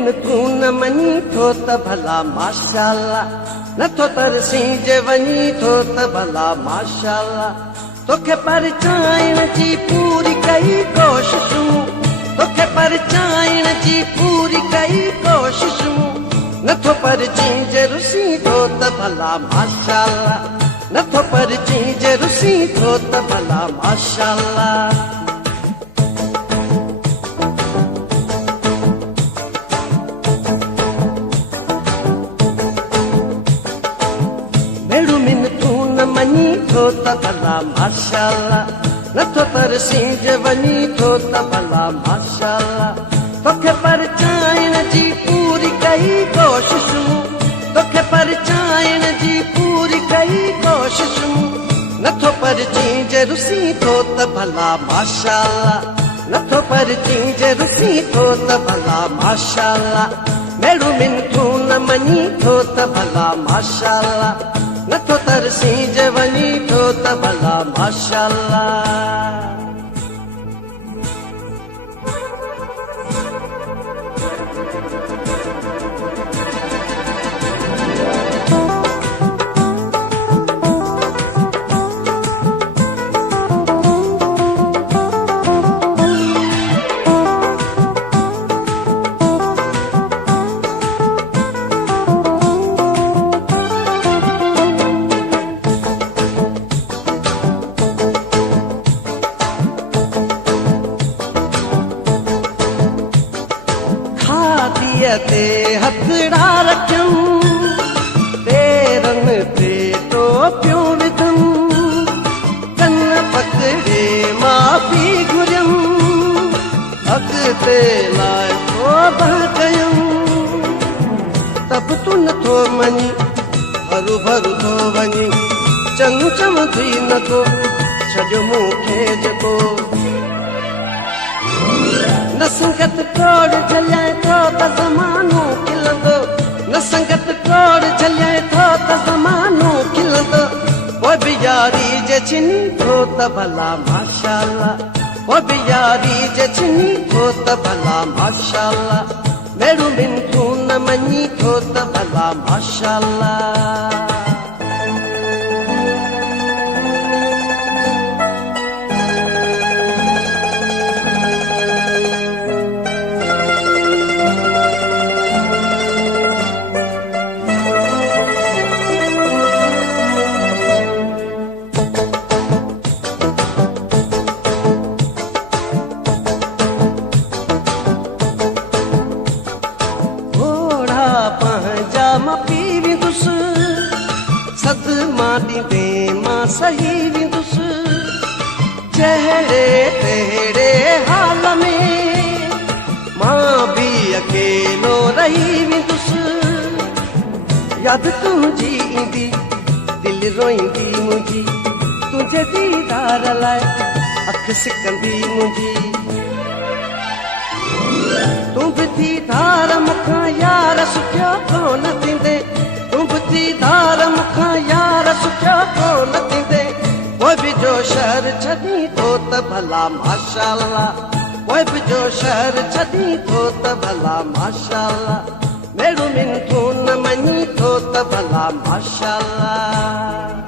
बिन तू न मनी थो त भला माशाल्लाह, नथो तरसी जे वनी थो त भला माशाल्लाह। तोखे परचाइण जी पूरी कई कोशिशूं, तोखे परचाइण जी पूरी कई कोशिशूं, नथो परची जे रुसी थो त भला माशाल्लाह, नथो परची जे रुसी थो त भला माशाल्लाह। भेड़ू मिन तू न मनी थो त भला माशाल्लाह, नथो तरसी जे वनी थो त भला माशाल्लाह। तोखे परचाइण जी पूरी कई कोशिशूं, तोखे परचाइण जी पूरी कई कोशिशूं, नथो परची जे रुसी थो त भला माशाल्लाह, नथो परची जे रुसी थो त भला माशाल्लाह। भेड़ू मिन तू न मनी थो त भला माशाल्लाह, नथो तरसी जे वनी थो त भला माशाल्लाह। ते हथड़ा रखूं, पेरन ते टोपियूं विधूं, कन पकड़े मां पी घुरियूं, अॻिते लाइ तौबा कयूं। तब तू नथो मञी भरू भरू थो वञी, चङू चम थी नथो छॾियो मूंखे जेको। न संगत कोड़ झलियाए थो त ज़मानो खिलंदो, न संगत कोड़ झलियाए थो त ज़मानो खिलंदो। पोइ बि यारी जे छिनी थो त भला माशाल्लाह, पोइ बि यारी जे छिनी थो त भला माशाल्लाह। भेड़ू बिन तू न मञी थो त भला माशाल्लाह। मां सही विंदुसि जहिड़े तहिड़े हाल में, मां बि अकेलो रही विंदुसि। यादि तुंहिंजी ईंदी दिलि रोईंदी मुंहिंजी, तुंहिंजे दीदार लाइ अखि सिकंदी मुंहिंजी। तूं बि दीदार मूंखां यार सुठियो कोन थींदे, तूं बि दीदार मूंखां यार सुठियो कोन थींदे। पोइ बि जो शहर छॾी थो त भला माशाल्लाह, पोइ बि जो शहर छॾी थो त भला माशाल्लाह। भेड़ू मिन तू न मञी थो त भला माशाल्लाह।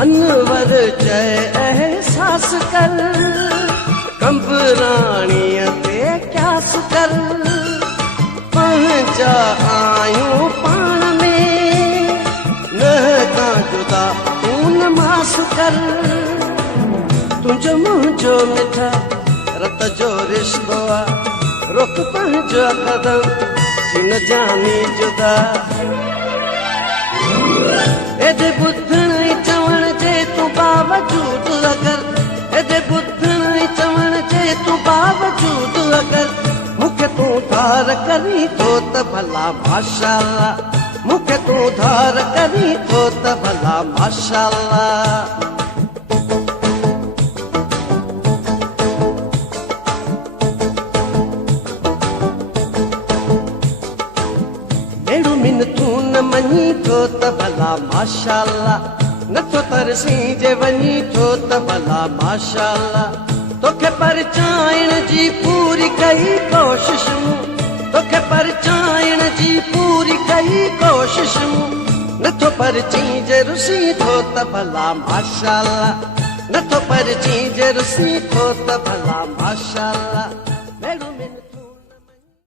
अनवर चए एहसास कर, कंबराणीअ ते क्यास कर। पंहिंजा आयूं पाण में, न का जुदा तू न मास कर। तुंहिंजो मुंहिंजो मिठा रत जो रिश्तो आ, रोक पंहिंजो कदम थी न जानी जुदा। एॾे ॿुधण चवण जे तूं बावजूद अगर, एॾे ॿुधण चवण जे तू बावजूद अगर मूंखे तू धार करी थो त भला माशाअल्लाह, मूंखे तू धार करी थो त भला माशाअल्लाह। अहिड़ू मिनतूं न मञी थो त भला माशाअल्लाह, नथो तरसी जे वञी थो त भला माशाअल्लाह। तोखे परचाइण जी पूरी कई कोशिश मूं, तोखे परचाइण जी पूरी कई कोशिश मूं, नथो परची जे रुसी थो त भला माशाअल्लाह, नथो परची जे रुसी थो त भला माशाअल्लाह।